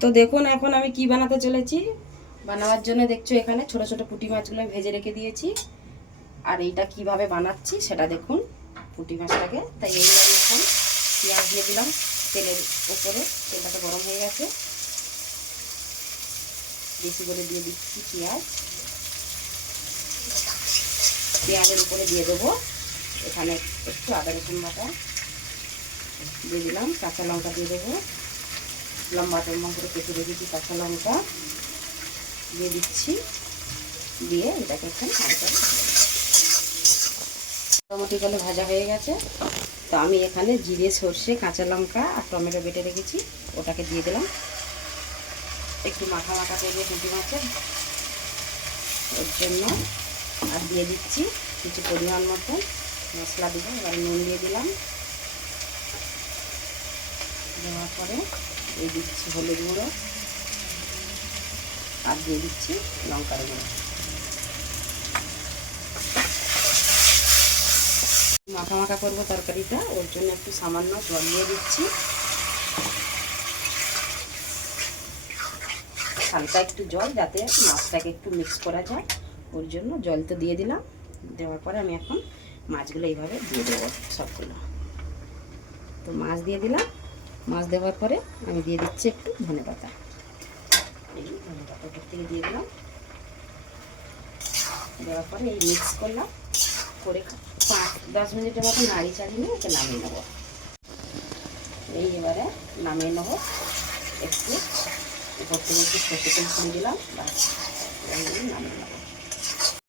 তো দেখুন এখন আমি কি বানাতে চলেছি। বানাবার জন্য দেখছো এখানে ছোট ছোট পুঁটি মাছগুলো আমি ভেজে রেখে দিয়েছি। আর এইটা কিভাবে বানাচ্ছি সেটা দেখুন পুঁটি মাছটাকে। তাই এই আমি এখন পেঁয়াজ দিয়ে দিলাম তেলের উপরে। তেলটাকে গরম হয়ে গেছে, বেশি করে দিয়ে দিচ্ছি পেঁয়াজ। পেঁয়াজের উপরে দিয়ে দেবো এখানে একটু আদা রসুন বাটা দিয়ে দিলাম, কাঁচা লঙ্কা দিয়ে দেবো, লম্বা টম্বা করে কেটে রেখেছি কাঁচা লঙ্কা দিয়ে দিচ্ছি। দিয়ে এটাকে এখন হালকা মোটামুটি করে ভাজা হয়ে গেছে। তো আমি এখানে জিরে সর্ষে কাঁচা লঙ্কা আর টমেটো বেটে রেখেছি, ওটাকে দিয়ে দিলাম। একটু মাখা মাখা করবে পুঁটি মাছের ওর জন্য। আর দিয়ে দিচ্ছি কিছু পরিমাণ মতো মশলা দিব। এবার নুন দিয়ে দিলাম, দেওয়ার পরে এই দিচ্ছি হলুদ গুঁড়ো আর দিয়ে দিচ্ছি লঙ্কার গুঁড়ো। মাখা মাখা করবো তরকারিটা, ওর জন্য একটু সামান্য জল দিয়ে দিচ্ছি, হালকা একটু জল, যাতে মাছটাকে একটু মিক্স করা যায় ওর জন্য জল তো দিয়ে দিলাম। দেওয়ার পরে আমি এখন মাছগুলো এইভাবে দিয়ে দেবো সবগুলো। তো মাছ দিয়ে দিলাম, মাছ দেওয়ার পরে আমি দিয়ে দিচ্ছি একটু ধনেপাতা। এই ধনেপাতা উপর থেকে দিয়ে দিলাম। দেওয়ার পরে এই মিক্স করলাম করে 5-10 মিনিটের মতো নাড়ি চাড়িয়ে নিয়ে ওকে নামিয়ে নেবো। এই এবারে নামিয়ে নেবো, একটু উপর থেকে একটু সর্ষে তেল ছড়িয়ে দিলাম, বাস নামিয়ে নেবো।